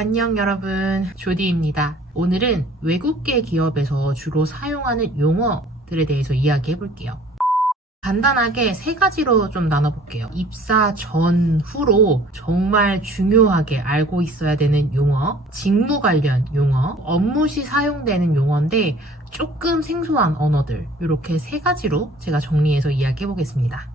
안녕 여러분, 조디입니다. 오늘은 외국계 기업에서 주로 사용하는 용어들에 대해서 이야기해 볼게요. 간단하게 세 가지로 좀 나눠볼게요. 입사 전후로 정말 중요하게 알고 있어야 되는 용어, 직무 관련 용어, 업무 시 사용되는 용어인데 조금 생소한 언어들, 이렇게 세 가지로 제가 정리해서 이야기해 보겠습니다.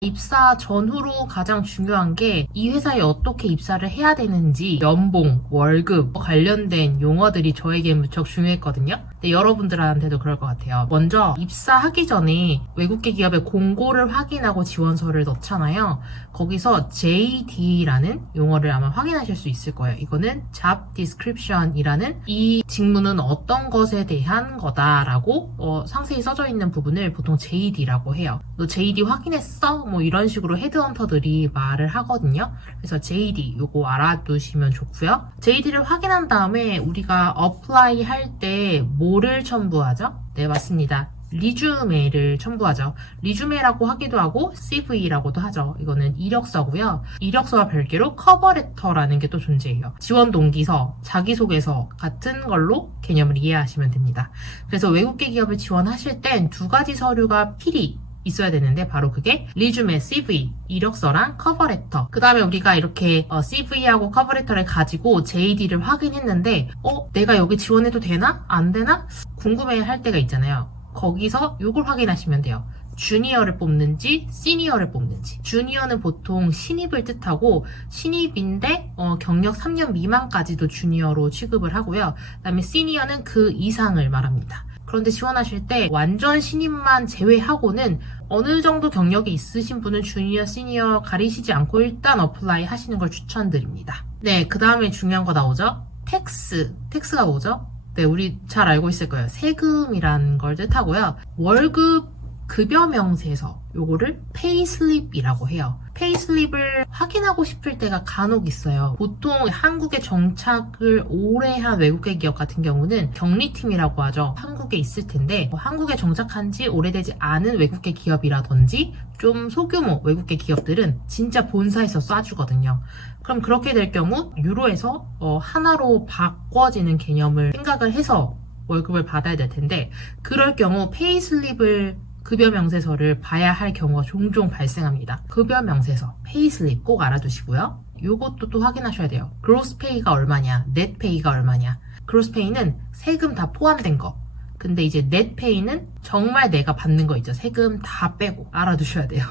입사 전후로 가장 중요한 게 이 회사에 어떻게 입사를 해야 되는지 연봉, 월급 관련된 용어들이 저에게 무척 중요했거든요. 근데 여러분들한테도 그럴 것 같아요. 먼저 입사하기 전에 외국계 기업의 공고를 확인하고 지원서를 넣잖아요. 거기서 JD라는 용어를 아마 확인하실 수 있을 거예요. 이거는 Job Description이라는 이 직무는 어떤 것에 대한 거다라고 상세히 써져 있는 부분을 보통 JD라고 해요. 너 JD 확인했어? 뭐 이런 식으로 헤드헌터들이 말을 하거든요. 그래서 JD 요거 알아두시면 좋고요. JD를 확인한 다음에 우리가 어플라이 할 때 뭐를 첨부하죠? 네, 맞습니다. 리주메를 첨부하죠. 리주메라고 하기도 하고 CV라고도 하죠. 이거는 이력서고요. 이력서와 별개로 커버레터라는 게 또 존재해요. 지원 동기서, 자기소개서 같은 걸로 개념을 이해하시면 됩니다. 그래서 외국계 기업을 지원하실 땐 두 가지 서류가 필히 있어야 되는데 바로 그게 리주메, CV, 이력서랑 커버레터. 그 다음에 우리가 이렇게 CV하고 커버레터를 가지고 JD를 확인했는데 내가 여기 지원해도 되나? 안 되나? 궁금해할 때가 있잖아요. 거기서 이걸 확인하시면 돼요. 주니어를 뽑는지 시니어를 뽑는지. 주니어는 보통 신입을 뜻하고 신입인데 경력 3년 미만까지도 주니어로 취급을 하고요. 그 다음에 시니어는 그 이상을 말합니다. 그런데 지원하실 때 완전 신입만 제외하고는 어느 정도 경력이 있으신 분은 주니어, 시니어 가리시지 않고 일단 어플라이 하시는 걸 추천드립니다. 네, 그 다음에 중요한 거 나오죠? 텍스가 뭐죠? 네, 우리 잘 알고 있을 거예요. 세금이란 걸 뜻하고요. 월급 급여 명세서, 요거를 페이슬립이라고 해요. 페이슬립을 확인하고 싶을 때가 간혹 있어요. 보통 한국에 정착을 오래 한 외국계 기업 같은 경우는 격리팀이라고 하죠. 한국에 있을 텐데 한국에 정착한 지 오래되지 않은 외국계 기업이라든지 좀 소규모 외국계 기업들은 진짜 본사에서 쏴주거든요. 그럼 그렇게 될 경우 유로에서 하나로 바꿔지는 개념을 생각을 해서 월급을 받아야 될 텐데 그럴 경우 페이슬립을 급여 명세서를 봐야 할 경우가 종종 발생합니다. 급여 명세서, 페이슬립 꼭 알아두시고요. 요것도 또 확인하셔야 돼요. 그로스 페이가 얼마냐, 넷 페이가 얼마냐. 그로스 페이는 세금 다 포함된 거. 근데 이제 넷 페이는 정말 내가 받는 거 있죠. 세금 다 빼고 알아두셔야 돼요.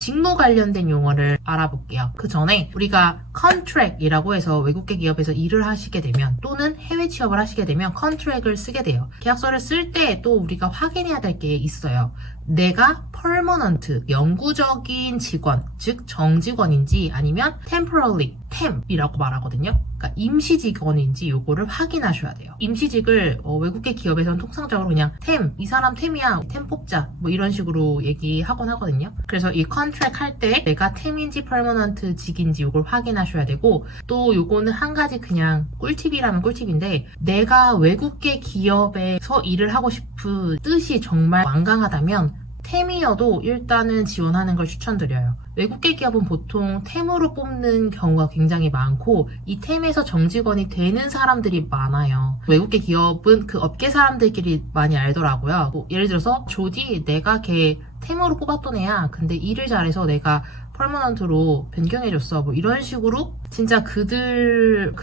직무 관련된 용어를 알아볼게요. 그 전에 우리가 컨트랙이라고 해서 외국계 기업에서 일을 하시게 되면 또는 해외 취업을 하시게 되면 컨트랙을 쓰게 돼요. 계약서를 쓸 때 또 우리가 확인해야 될 게 있어요. 내가 퍼머넌트, 영구적인 직원, 즉 정직원인지 아니면 temporary, temp이라고 말하거든요. 그러니까 임시직원인지 요거를 확인하셔야 돼요. 임시직을 외국계 기업에서는 통상적으로 그냥 이 사람 템이야, 템 뽑자 뭐 이런 식으로 얘기하곤 하거든요. 그래서 이 컨트랙 할 때 내가 템인지 퍼머넌트 직인지 요걸 확인하셔야 되고 또 요거는 한 가지 그냥 꿀팁이라면 꿀팁인데 내가 외국계 기업에서 일을 하고 싶은 뜻이 정말 완강하다면 템이어도 일단은 지원하는 걸 추천드려요. 외국계 기업은 보통 템으로 뽑는 경우가 굉장히 많고 이 템에서 정직원이 되는 사람들이 많아요. 외국계 기업은 그 업계 사람들끼리 많이 알더라고요. 뭐 예를 들어서 조디 내가 걔 템으로 뽑았던 애야. 근데 일을 잘해서 내가 퍼머넌트로 변경해줬어. 뭐 이런 식으로 진짜 그들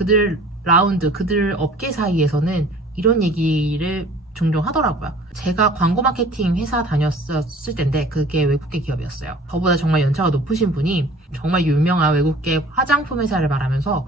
라운드, 그들 업계 사이에서는 이런 얘기를 종종 하더라고요. 제가 광고 마케팅 회사 다녔었을 텐데 그게 외국계 기업이었어요. 저보다 정말 연차가 높으신 분이 정말 유명한 외국계 화장품 회사를 말하면서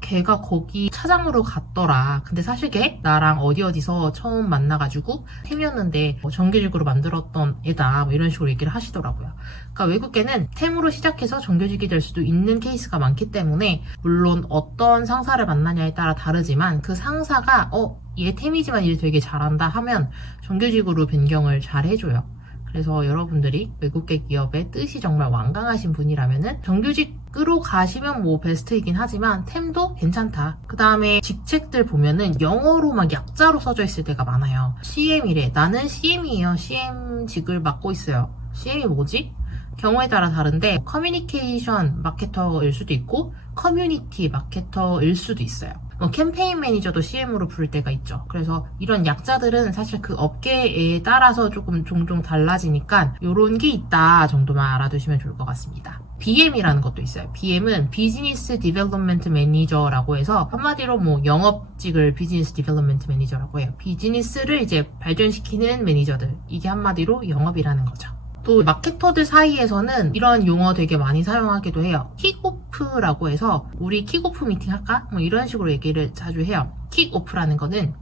걔가 거기 차장으로 갔더라. 근데 사실 걔 나랑 어디서 처음 만나가지고 템이었는데 정규직으로 만들었던 애다. 뭐 이런 식으로 얘기를 하시더라고요. 그러니까 외국계는 템으로 시작해서 정규직이 될 수도 있는 케이스가 많기 때문에 물론 어떤 상사를 만나냐에 따라 다르지만 그 상사가 얘 템이지만 일 되게 잘한다 하면 정규직으로 변경을 잘 해줘요. 그래서 여러분들이 외국계 기업의 뜻이 정말 완강하신 분이라면은 정규직으로 가시면 뭐 베스트이긴 하지만 템도 괜찮다. 그 다음에 직책들 보면은 영어로 막 약자로 써져 있을 때가 많아요. CM이래. 나는 CM이에요. CM직을 맡고 있어요. CM이 뭐지? 경우에 따라 다른데 커뮤니케이션 마케터일 수도 있고 커뮤니티 마케터일 수도 있어요. 캠페인 매니저도 CM으로 부를 때가 있죠. 그래서 이런 약자들은 사실 그 업계에 따라서 조금 종종 달라지니까 요런 게 있다 정도만 알아두시면 좋을 것 같습니다. BM이라는 것도 있어요. BM은 비즈니스 디벨롭먼트 매니저라고 해서 한마디로 뭐 영업직을 비즈니스 디벨롭먼트 매니저라고 해요. 비즈니스를 이제 발전시키는 매니저들. 이게 한마디로 영업이라는 거죠. 또 마케터들 사이에서는 이런 용어 되게 많이 사용하기도 해요. 킥오프라고 해서 우리 킥오프 미팅 할까? 뭐 이런 식으로 얘기를 자주 해요. 킥오프라는 거는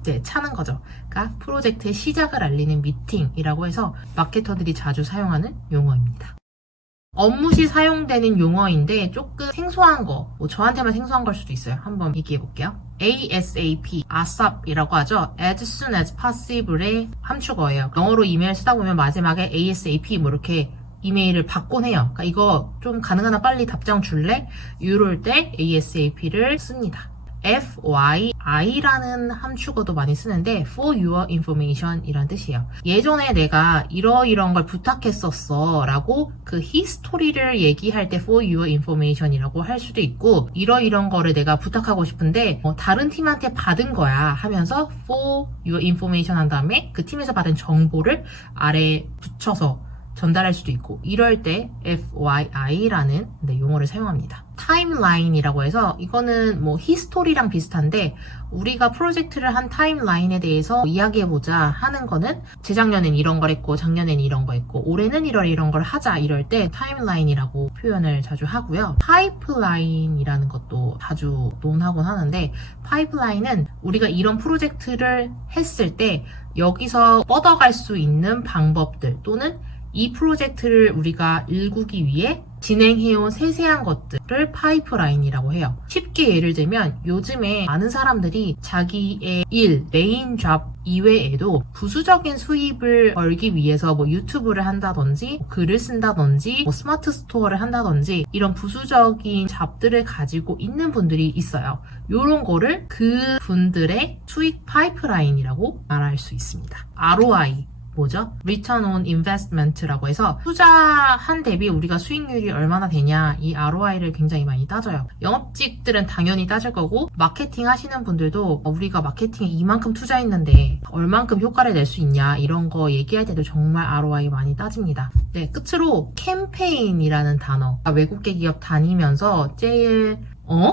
이제 차는 거죠. 그러니까 프로젝트의 시작을 알리는 미팅이라고 해서 마케터들이 자주 사용하는 용어입니다. 업무 시 사용되는 용어인데 조금 생소한 거, 뭐 저한테만 생소한 걸 수도 있어요. 한번 얘기해 볼게요. ASAP, ASAP이라고 하죠. As soon as possible의 함축어예요. 영어로 이메일 쓰다 보면 마지막에 ASAP 뭐 이렇게 이메일을 받곤 해요. 그러니까 이거 좀 가능한 한 빨리 답장 줄래? 이럴 때 ASAP를 씁니다. FYI라는 함축어도 많이 쓰는데 For your information 이란 뜻이에요. 예전에 내가 이러이런 걸 부탁했었어 라고 그 히스토리를 얘기할 때 For your information 이라고 할 수도 있고 이러이런 거를 내가 부탁하고 싶은데 다른 팀한테 받은 거야 하면서 For your information 한 다음에 그 팀에서 받은 정보를 아래 붙여서 전달할 수도 있고 이럴 때 FYI라는 용어를 사용합니다. 타임라인이라고 해서 이거는 뭐 히스토리랑 비슷한데 우리가 프로젝트를 한 타임라인에 대해서 이야기해보자 하는 거는 재작년엔 이런 걸 했고 작년엔 이런 거 했고 올해는 이런 걸 하자 이럴 때 타임라인이라고 표현을 자주 하고요. 파이프라인이라는 것도 자주 논하곤 하는데 파이프라인은 우리가 이런 프로젝트를 했을 때 여기서 뻗어갈 수 있는 방법들 또는 이 프로젝트를 우리가 일구기 위해 진행해온 세세한 것들을 파이프라인이라고 해요. 쉽게 예를 들면 요즘에 많은 사람들이 자기의 일, 메인 잡 이외에도 부수적인 수입을 벌기 위해서 뭐 유튜브를 한다든지 글을 쓴다든지 뭐 스마트 스토어를 한다든지 이런 부수적인 잡들을 가지고 있는 분들이 있어요. 이런 거를 그 분들의 수익 파이프라인이라고 말할 수 있습니다. ROI 뭐죠? Return on Investment라고 해서 투자한 대비 우리가 수익률이 얼마나 되냐 이 ROI를 굉장히 많이 따져요. 영업직들은 당연히 따질 거고 마케팅 하시는 분들도 우리가 마케팅에 이만큼 투자했는데 얼만큼 효과를 낼 수 있냐 이런 거 얘기할 때도 정말 ROI 많이 따집니다. 네, 끝으로 캠페인이라는 단어 외국계 기업 다니면서 제일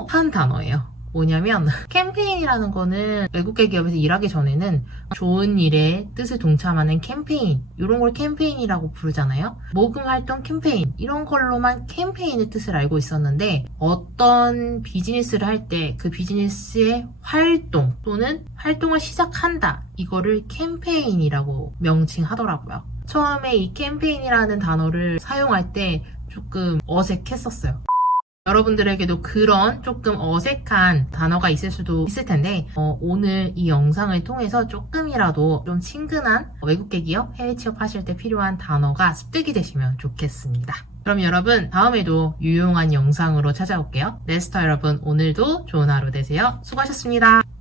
한 단어예요. 뭐냐면 캠페인이라는 거는 외국계 기업에서 일하기 전에는 좋은 일에 뜻을 동참하는 캠페인 이런 걸 캠페인이라고 부르잖아요. 모금 활동 캠페인 이런 걸로만 캠페인의 뜻을 알고 있었는데 어떤 비즈니스를 할 때 그 비즈니스의 활동 또는 활동을 시작한다 이거를 캠페인이라고 명칭하더라고요. 처음에 이 캠페인이라는 단어를 사용할 때 조금 어색했었어요. 여러분들에게도 그런 조금 어색한 단어가 있을 수도 있을 텐데 오늘 이 영상을 통해서 조금이라도 좀 친근한 외국계 기업 해외 취업하실 때 필요한 단어가 습득이 되시면 좋겠습니다. 그럼 여러분 다음에도 유용한 영상으로 찾아올게요. 네스터 여러분 오늘도 좋은 하루 되세요. 수고하셨습니다.